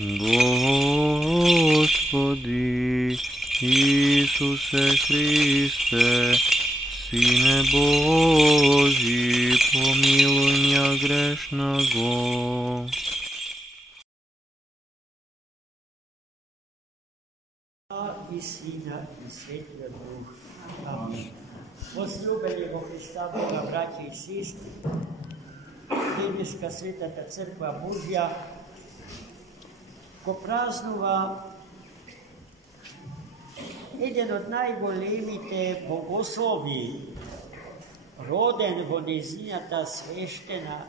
Господи Ісусе Христе, Сине Божий, помилуй меня грешного. I Sina i Svetega Duha. Amen. Возлюбени во Христа Бога, братья и сестры, Денеска Светата Църква Божия, ко празнува един от най-големите богослови, роден во незината свещена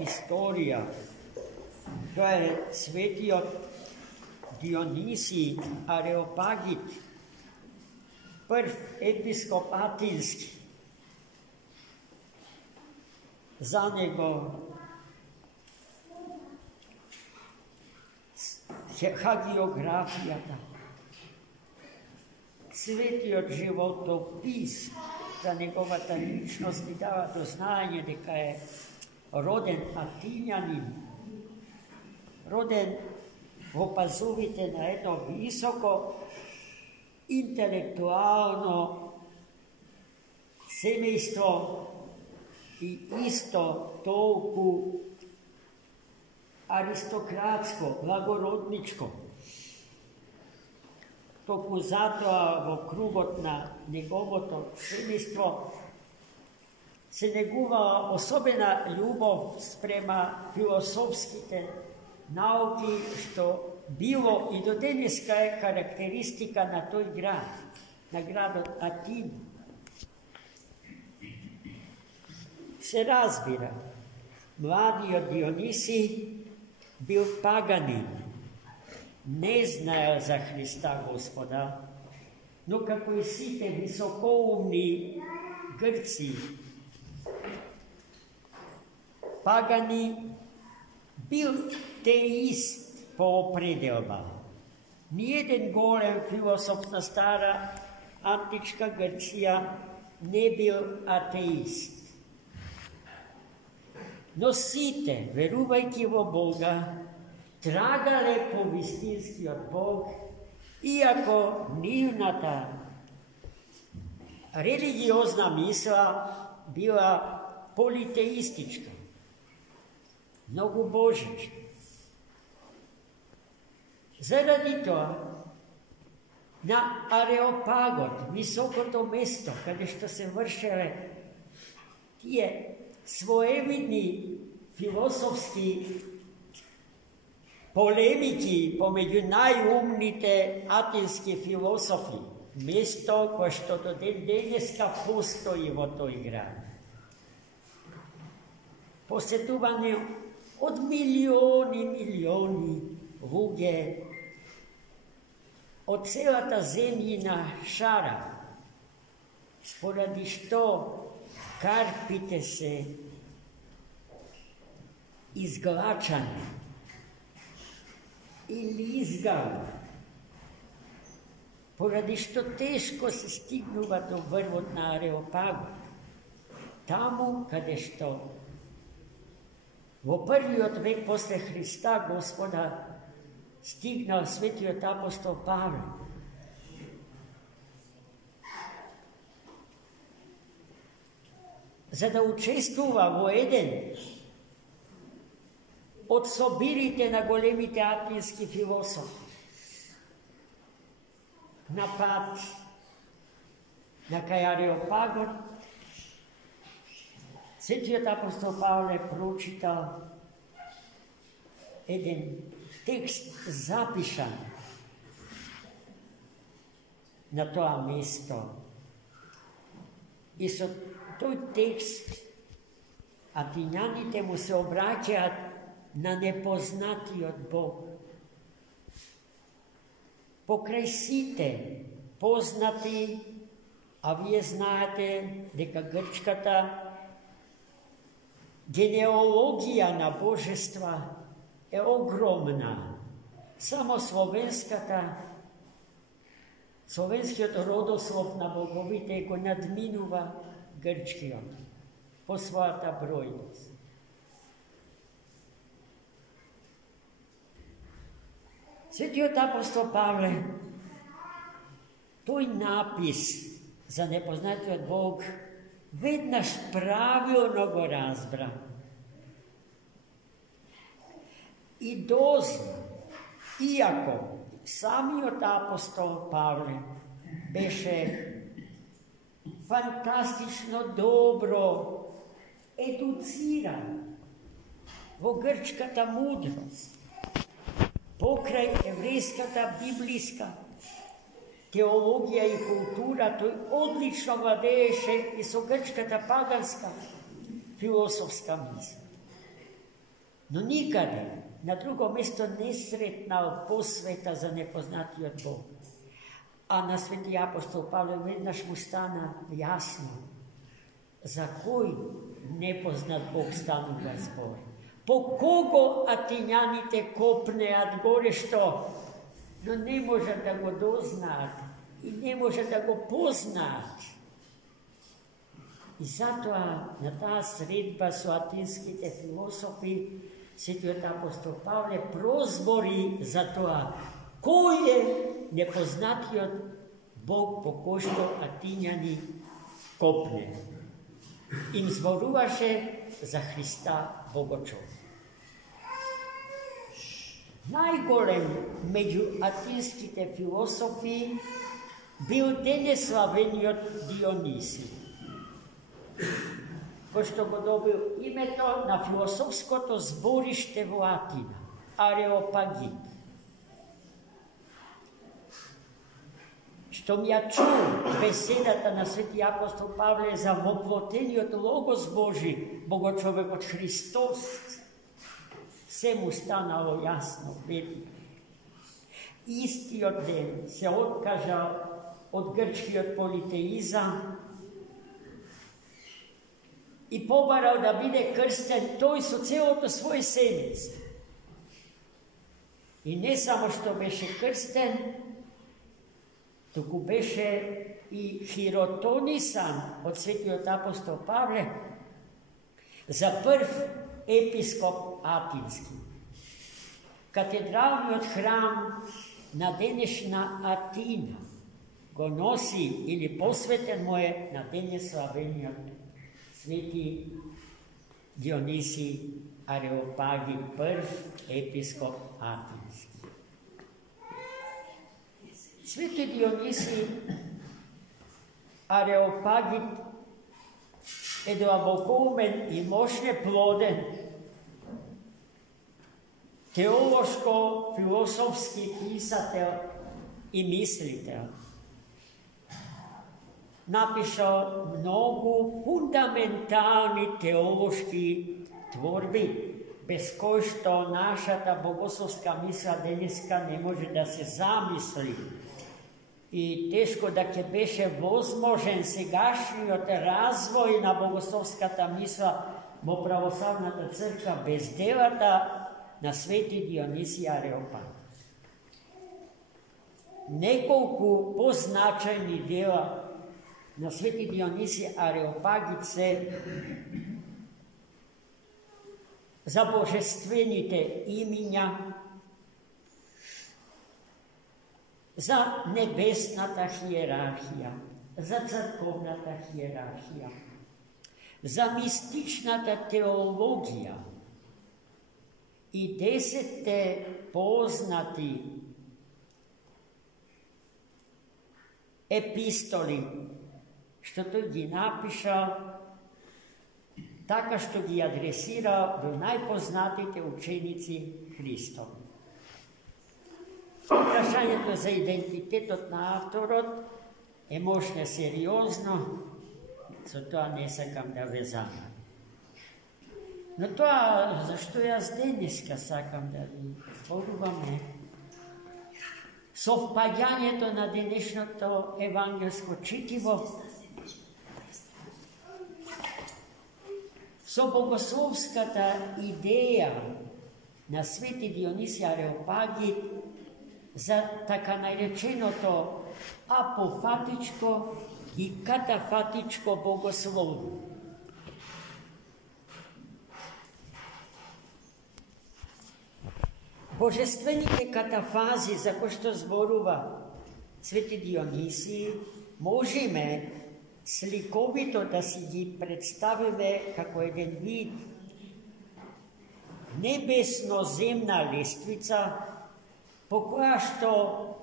история. Тоа е светиот Дионисий Ареопагит, прв епископ Атински. За него хагиографијата, светиот животопис за неговата личност ни дава до знаење дека е роден атинјанин, роден во пазовите на едно високо интелектуално семејство и исто толку аристократско, благородничко. Токму затоа во кругот на неговото семејство се негува особена љубов спрема философските науки, што било и до денеска е карактеристика на тој град, на градот Атин. Се разбира, младиот Дионисий бил паганин, не знаел за Христа Господа, но како и сите високоумни грци, пагани, бил теист по определба. Ниеден голем философ на стара античка Грција не бил атеист. Но сите, верувајќи во Бога, трагале по вистинскиот Бог, иако нивната религиозна мисла била политеистичка, многу божичка. Заради тоа, на Ареопагот, високото место, каде што се вршеле тие своевидни философски полемики помеѓу најумните атински философи, место кое што до ден денеска постои во тој град. Посетуване од милиони луѓе од целата земјина шара, споради што карпите се изглачани и лизгани, поради што тешко се стигнува до врвот на Ареопагот, таму каде што во првиот век после Христа Господа стигнал светиот апостол Павле. За да учествува во еден од собирите на големите атински философи, на пат на кај Ареопагот, светиот апостол Павле прочитал еден текст запишан на тоа место. И со тој текст атињаните му се обраќаат на непознатиот Бог. Покрај сите познати, а вие знаете дека грчката генеалогија на божества е огромна. Само словенскиот родослов на боговите го надминува грчкиот по својата бројност. Svetý apostol Pavle, той напис за непознатиот Бог веднаш правилно го разбра. И дозна, иако самиот апостол Павле беше фантастично добро едуциран во грчката мудрост, покрај еврејската библиска теологија и култура, тој одлично владееше и со грчката паганска философска мисла. Но никаде на друго место не сретнал посвета за непознатиот Бог. А на свети апостол Павле веднаш му стана јасно за кој непознат Бог станува збор. По кого атињаните копнеат горе што, но не можат да го дознаат и не можат да го познаат. И затоа на таа средба со атинските философи светиот апостол Павле прозбори за тоа кој е непознатиот Бог по кој што атињани копне. Им зборуваше за Христа Богочов. Најголем меѓу атинските философи бил денеславениот Диониси, кој што го добил името на философското збориште во Атина, Ареопагит. Што ми ја чул беседата на свети апостол Павле за воплотениот Логос Божи, Богочовекот Христос, се му станало јасно, видно. Истиот ден се откажа од грчкиот политеизам и побарал да биде крстен тој со целото своје семејство. И не само што беше крстен, туку беше и хиротонисан од светиот апостол Павле за прв епископ атински. Катедралниот храм на денешна Атина го носи или посветен му е на денеславениот свети Диониси Ареопагит, прв епископ атински. Свети Диониси Ареопагит е длабокоумен и мощноплоден теолошко-философски писател и мислител. Напишал многу фундаментални теолошки творби, без кои што нашата богословска мисла денеска не може да се замисли. И тешко да ќе беше возможен сегашниот развој на богословската мисла во православната црква без делата на свети Диониси Ареопагит. Неколку позначајни дела на свети Диониси Ареопагит се за божествените имиња, за небесната хиерархија, за црковната хиерархија, за мистичната теологија и 10 познати епистоли, што тој ги напишал, така што ги адресирал до најпознатите ученици Христови. Прашањето за идентитетот на авторот е мощно сериозно, со тоа не сакам да ве замарам. Но тоа зашто јас денеска сакам да ви зборуваме, совпаѓањето на денешното евангелско читиво со богословската идеја на свети Диониси Ареопагит за така најреченото апофатичко и катафатичко богословие. божествените катафази, за кои што зборува Свети Дионисий, можеме сликовито да си ги представиме како еден вид небесно-земна лествица, по која што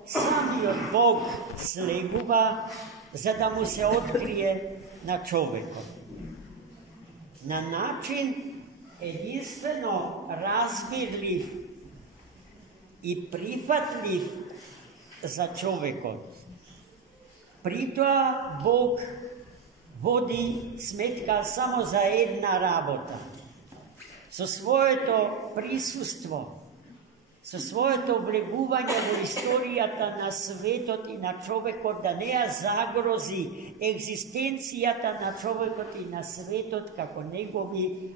самиот Бог слегува, за да му се открие на човекот. На начин единствено разбирлив и прифатлив за човекот. Притоа Бог води сметка само за една работа. Со своето присуство, со своето влегување во историјата на светот и на човекот, да не ја загрози екзистенцијата на човекот и на светот како негови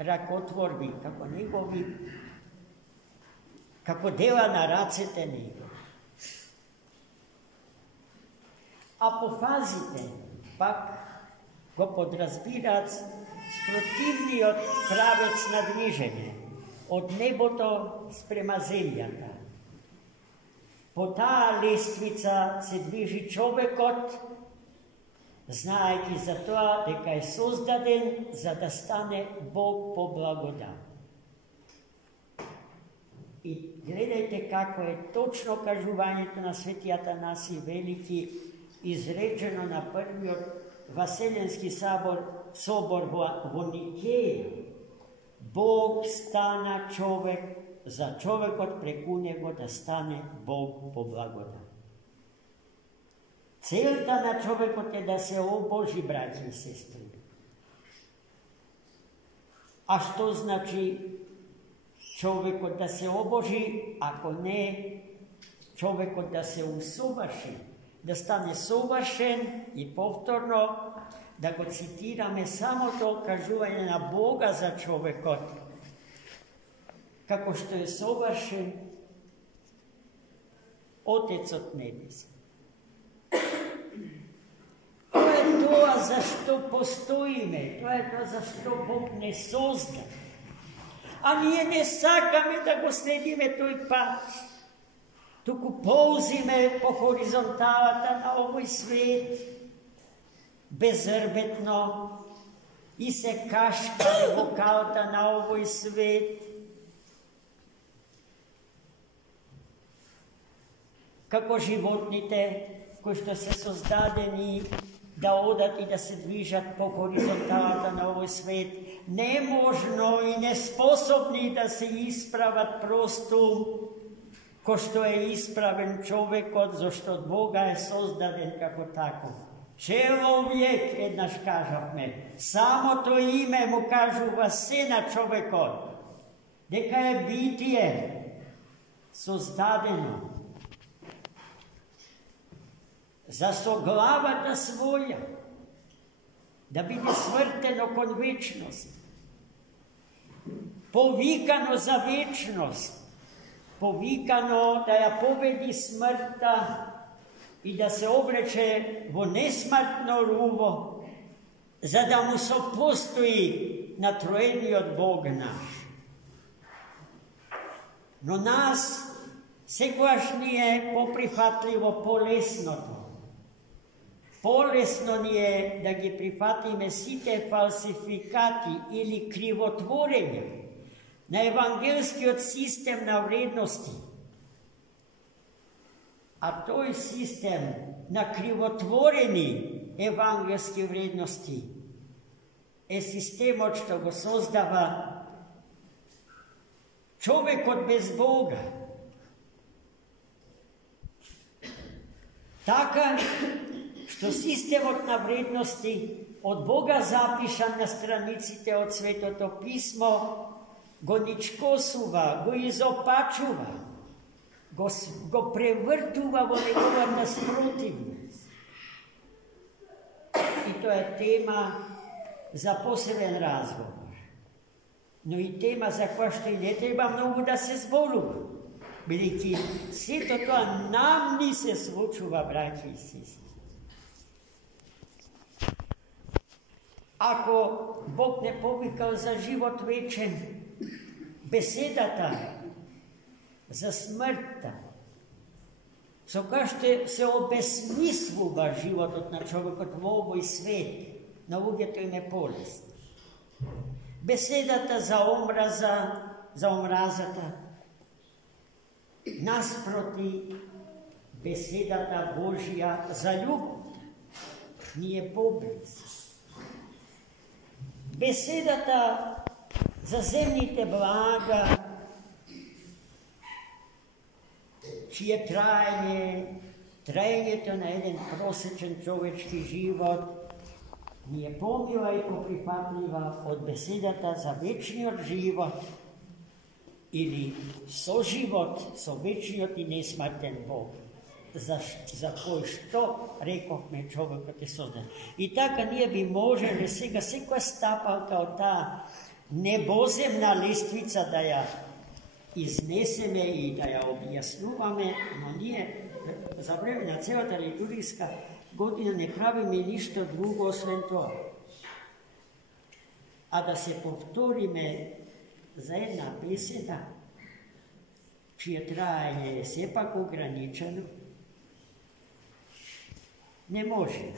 ракотворби, како дела на рацете негови. Апофазите пак го подразбираат спротивниот правец на движење од небото спрема земјата. По таа лествица се движи човекот, знаејќи за тоа дека е создаден за да стане Бог по благодат. И гледајте како е точно кажувањето на Свети Атанасий Велики, изречено на првиот Васеленски собор во Никеја. Бог стана човек, за човекот преку него да стане Бог по благодат. Целта на човекот е да се обожи, браќи и сестри. А што значи човекот да се обожи, ако не човекот да се усоврши, да стане совршен? И повторно да го цитираме самото кажување на Бога за човекот, како што е совршен Отецот Небесен. Тоа е тоа за што постоиме, тоа е тоа за што Бог не созда. А ние не сакаме да го следиме тој пат, туку ползиме по хоризонталата на овој свет, безрбетно, и се кашкаме во калта на овој свет. Како животните кои што се создадени да одат и да се движат по хоризонталата на овој свет, неможно и неспособни да се исправат просту кој што е исправен човекот, зашто од Бога е создаден како таков. Человек, еднаш кажавме, самото име му кажува се на човекот, дека е битие создадено за со главата своја да биде свртено кон вечност, повикано за вечност, повикано да ја победи смртта и да се облече во несмртно руво, за да му сопостои на троениот Бог наш. Но нас секогаш ни е поприфатливо полесното. Полесно ни е да ги прифатиме сите фалсификати или кривотворења на евангелскиот систем на вредности. А тој систем на кривотворени евангелски вредности е системот што го создава човекот без Бога. Така што системот на вредности од Бога запишан на страниците од Светото Писмо го ничкосува, го изопачува, го превртува во неговата спротивност. И тоа е тема за посебен разговор, но и тема за која што и не треба многу да се зборува, бидејќи сето тоа нам ни се случува, браќи и сестри. Ако Бог не повикал за живот вечен, беседата за смртта, со која што се обесмислува животот на човекот во овој свет, на луѓето им е полесно. Беседата за омразата, наспроти беседата Божија за љубовта, ни е поблизо. Беседата за земните блага, чие траењето на еден просечен човечки живот ни е помила и поприфатлива од беседата за вечниот живот или соживот со вечниот и несмртен Бог, за кој што рековме човекот е создаден. И така ние би можеле сега секоја стапалка од таа небоземна лествица да ја изнесеме и да ја објаснуваме, но ние за време на целата литургиска година не правиме ништо друго освен тоа. А да се повториме за една беседа, чие траење е сепак ограничено, не може.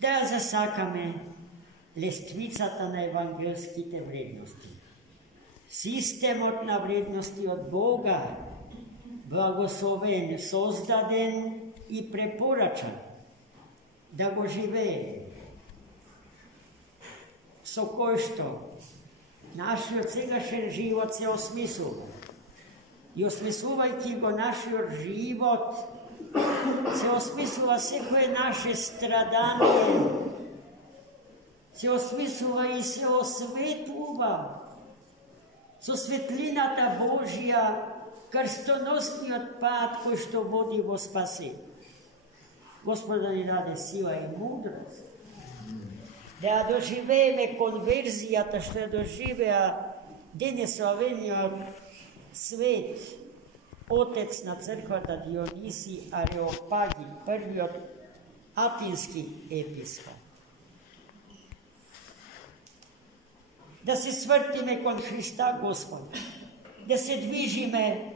Да ја засакаме лествицата на евангелските вредности. Системот на вредности од Бога, благословен, создаден и препорачан, да го живее, со кој што нашиот сегашен живот се осмислува. И осмислувајќи го нашиот живот, се осмислува секое наше страдание, се осмислува и се осветлува со светлината Божија, крстоносниот пат кој што води во спасение. Господ да ни даде сила и мудрост, да ја доживееме конверзијата што ја доживеа денеславениот свет, отец на црквата Диониси Ареопаги, првиот атински епископ. Да се свртиме кон Христа Господ, да се движиме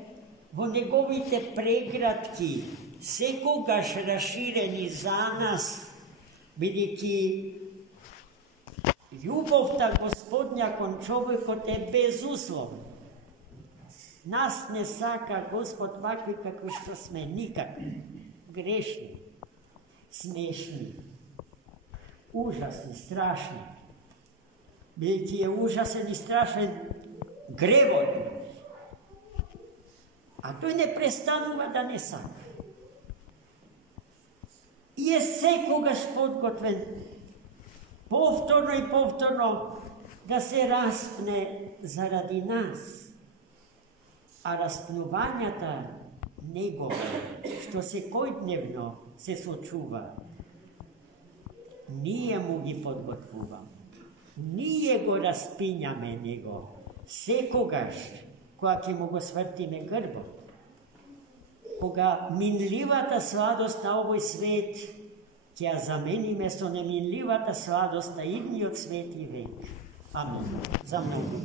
во неговите преградки, секогаш расширени за нас, бидејќи љубовта Господња кон човекот е безусловна. Нас не сака Господ вакви како што сме, никакви, грешни, смешни, ужасни, страшни. Бидејќи е ужасен и страшен гревот, а тој не престанува да не сака. И е секогаш подготвен повторно и повторно да се распне заради нас. А распнувањата негови, што секојдневно се сочува, ние му ги подготвуваме. Ние го распињаме него секогаш кога ќе му го свртиме грбот. Кога минливата сладост на овој свет ќе ја замениме со неминливата сладост на идниот свет и век. Амин. За многу.